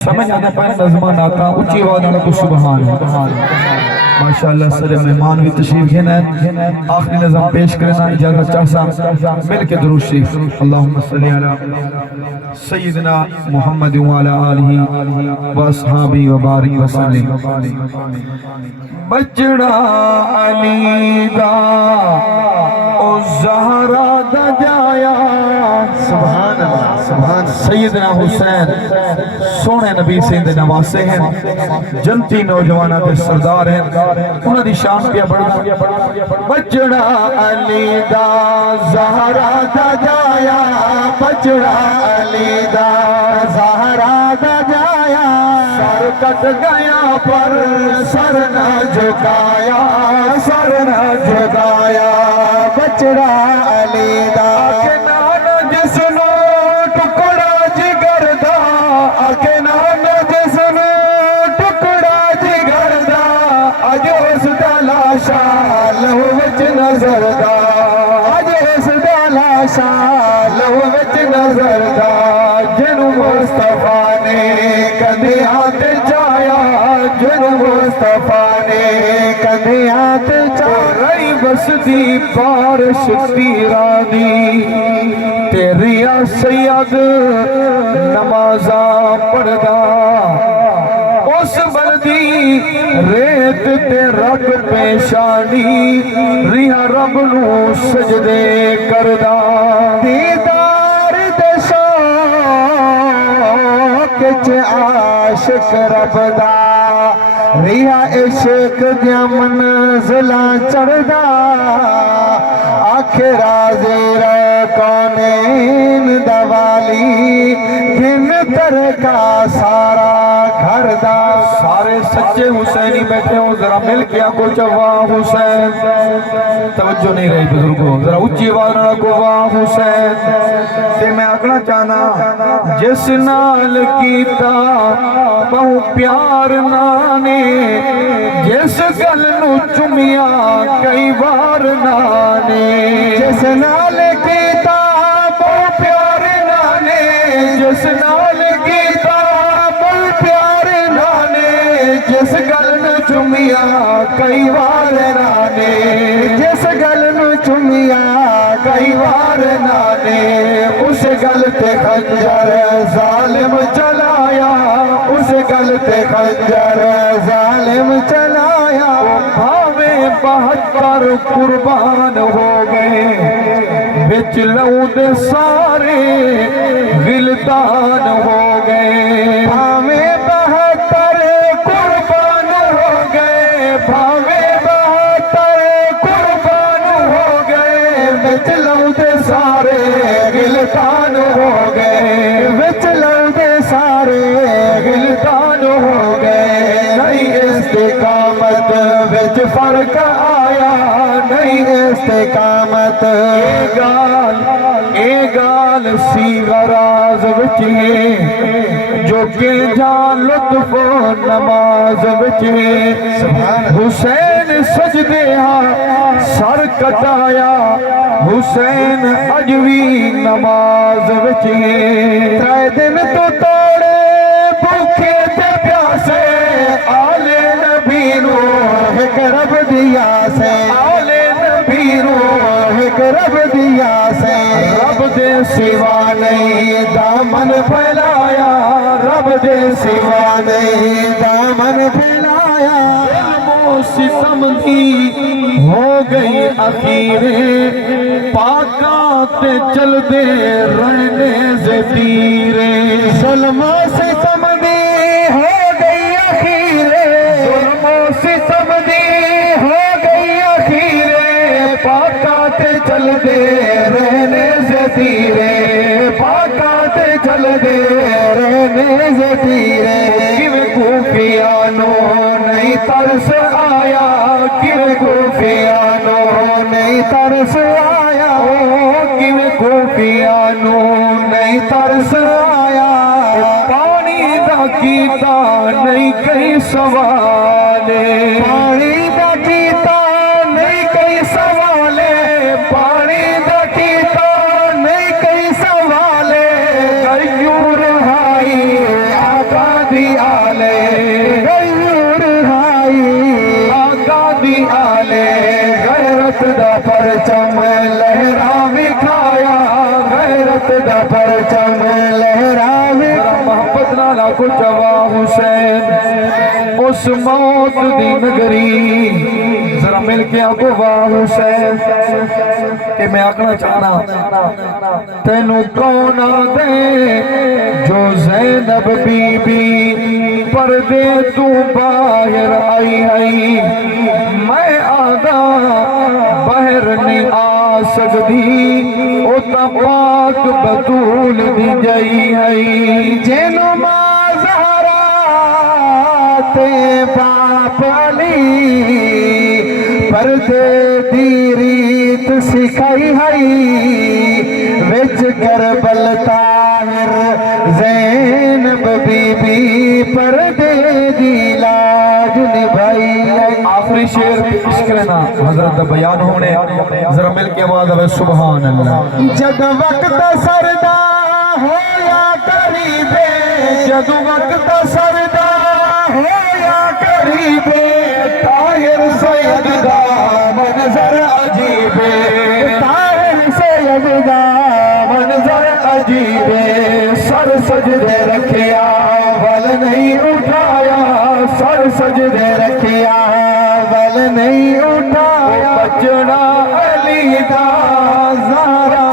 समझ आने पाए नज़्मा नाता ऊंची आवाज़ वाला को सुभान माशाअल्लाह। सारे मेहमान भी तशरीफ घेना है। आखिरी नज़म पेश करना इजाज़त चाहता मिल के दुरूद शरीफ अल्लाहुम्मा सल्ली अला सय्यिदना मुहम्मद व अला आलिहि व अस्हाबी व बारिक व सल्लिम। बचड़ा अली दा ओ ज़हरा दा जाया सुभान अल्लाह सुभान। सय्यदना हुसैन सोने नबी से नवासे हैं, जनती नौजवान के सरदार हैं, उन्होंने शान पे बढ़ना। बचड़ा अली दा ज़हरा दा जाया, बचड़ा अली दा ज़हरा दा जाया, सर कट गया पर सर न झुकाया, सर न झुकाया। बचड़ा अली दा के नाना जिसनो टुकड़ा जिगर दा, आके नाना जिसनो टुकड़ा जिगर दा, अज उस दा लाशा लहू विच नजर दा, अज उस दा लाशा लहू विच नजर दा। जिन मुस्तफा ने कंधियां ते चाया, जिन मुस्तफा ने कंधियां ते चाया, बसदी बारिश तीरानी तेरिया सैयद नमाजा पढ़दा, उस बलदी रेत ते रब पेशानी रिहा रब नू सजदे करदा। दीदार दे शौक च आशिक रब दा, रिहा इश्क दियां मंज़िलां चढ़दा, आखिरा ज़ेरा कौनैन दवाली दिन तरका सारा घर दा। सारे सच्चे हुसैनी बैठे हो, जरा मिल के आको वाह हुसैन। तवज्जो नहीं रही बुजुर्गों, जरा ऊंची आवाज़ नाल को वाह हुसैन। ते मैं आखना चाहना जिस नाल कीता बहु प्यार नाने, जिस गल नू चुमिया कई बार नाने, जिस नाल कीता बहु प्यार नाने, जिस नाल कीता बहु प्यार नाने, जिस गल नू चुमिया कई बार नाने, जिस गल नू चुमिया कई बार नाने, उस गल ते खंजर जालिम चलाया, उस गल ते खंजर जालिम चलाया। भावे 72 कुर्बान हो गए, बिच लहू दे सारे गिलतान हो गए। भावे 72 कुर्बान हो गए, भावे 72 कुर्बान हो गए, बिच लहू दे सारे गिलतान हो गए, बिच लहू दे सारे गिलतान हो गए। नहीं इस्तिकामत विच फर्क आया, नहीं इस्तिकामत ए गाल सी गराज विच है, जो के जा लुत्फ नमाज विच है। हुसैन सजदे सर कटाया, हुसैन अज भी नमाज विच है। 3 दिन तो तोड़े भूखे ते प्यासे, आले नबी नू हिक रब दिया से, आले नबी नू हिक रब दिया से। रब दे सिवा नहीं दामन फैलाया, रब दे सिवा नहीं दामन फैलाया। सितम की हो गई अखीरे, पाका ते चलते रहने से तीरे। जुल्मों से समझी हो गई अखीरे, जुल्मों से समझी हो गई अखीरे, पाका ते चलते रहने से तीरे, पाका ते चलते रहने से तीरे। किवे खूफियानो नहीं तरस आया, किवे खूफियानो नहीं तरस आया, किवे खूफियानो नहीं तरस आया। पानी दा कीता नहीं कई सवाले, पानी दा कीता नहीं कई सवाले, पानी दा कीता नहीं कई सवाले। कयूं रहाई आका दी लाला को जवा हुसैन उस मौत दी नगरी जरा मिल के आखो वाह हुसैन कि मैं आखना चाहना तेनू कौन दे जो ज़ैनब बीबी पर्दे तू बाहर आई मैं आदा बाहर नहीं आ सकती ओ ता पाक बतूल दी जई है जेनु मां ज़हरा ते बाप अली पर्दे दी रीत सिखाई है विच करबल ताहिर ज़ैनब बीबी पर्दे दी लाज निभाई है। आखिरी शेर इश्क ना हजरत दा बयान होने जरा मिल के आवाज आवे सुभान अल्लाह। जद वक्त सरदा होया करीबे जद वक्त सरदा होया करीबे ताहिर सैयद दा मंजर अजीबे ताहिर सैयद दा मंजर अजीबे सर सजदे रखिया वल नहीं उठाया सर सजदे रखिया वल नहीं उठाया बचड़ा अली दा ज़हरा